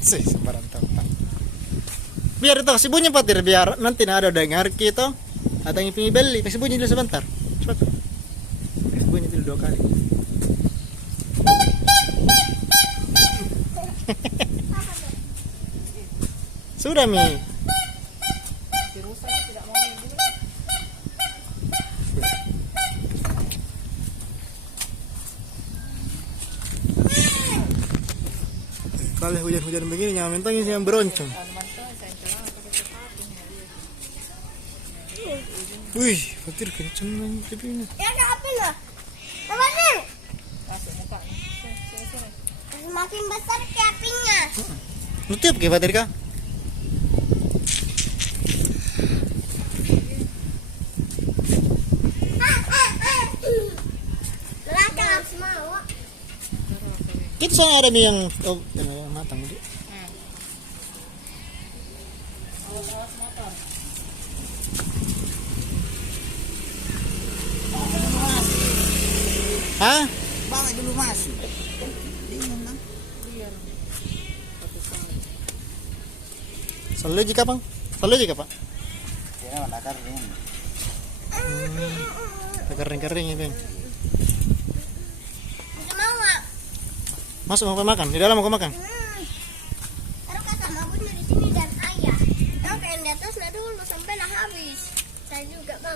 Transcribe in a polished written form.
Sih, sembarang tentang. Biar itu kasih bunyi Patir, biar nanti ada dengar kita atau yang ingin beli. Kasih bunyi dulu sebentar. Cepat. Kasih bunyi dulu 2 kali. Sudah Mi. Kalau hujan-hujan begini jangan mentangin yang beroncong. Wih, Fatir kenceng banget tapi ini. Ya ada api loh. Apa nih? Semakin besar ke apinya. Nutup ke Fatir kah? Belakang semua. Kita soalnya ada mie yang yang matang itu. Hah? Bawa dulu masuk. Selalu jika Bang? Selalu jika Pak? Ya, warna kering. Kering-kering ya Bang. Mau nggak? Masuk mau makan? Di dalam mau makan?